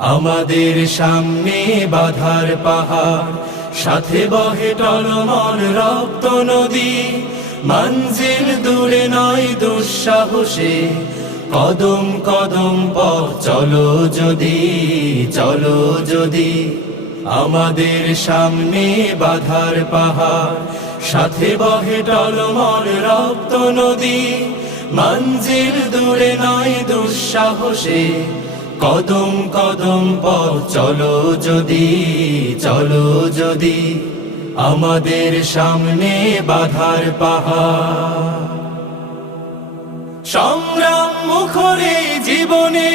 আমাদের সামনে বাধার পাহাড়, সাথে বহে টলমল রক্ত নদী। মঞ্জিল দূরে নয় দুঃসাহসে, কদম কদম পথ চলো যদি, চলো যদি। আমাদের সামনে বাধার পাহাড়, সাথে বহে টলমল রক্ত নদী। মঞ্জিল দূরে নয় দুঃসাহসে, কদম কদম পথ চলো যদি, চলো যদি। আমাদের সামনে বাধার পাহাড়, সংগ্রাম মুখরে জীবনে,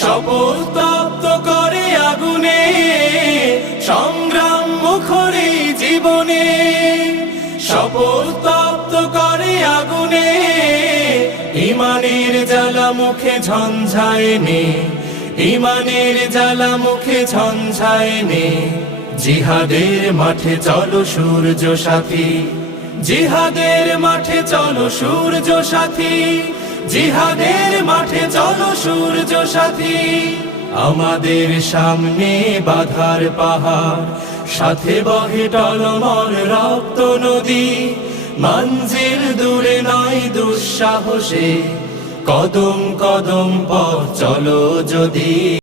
শপথ তপ্ত করে আগুনে। সংগ্রাম মুখরে জীবনে, শপথ তপ্ত করে আগুনে। ইমানের জ্বালা মুখে ঝঞ্ঝায় নে, ইমানের জ্বালা মুখে ঝঞ্ঝায় নে। জিহাদের মাঠে চলো সূর্য সাথী, জিহাদের মাঠে চলো সূর্য সাথী। জিহাদের মাঠে চলো সূর্য সাথী। আমাদের সামনে বাধার পাহাড়, সাথে বহে টলমল রক্ত নদী। মঞ্জিল দূরে নয় দুঃসাহসে, কদম কদম পথ চলো যদি।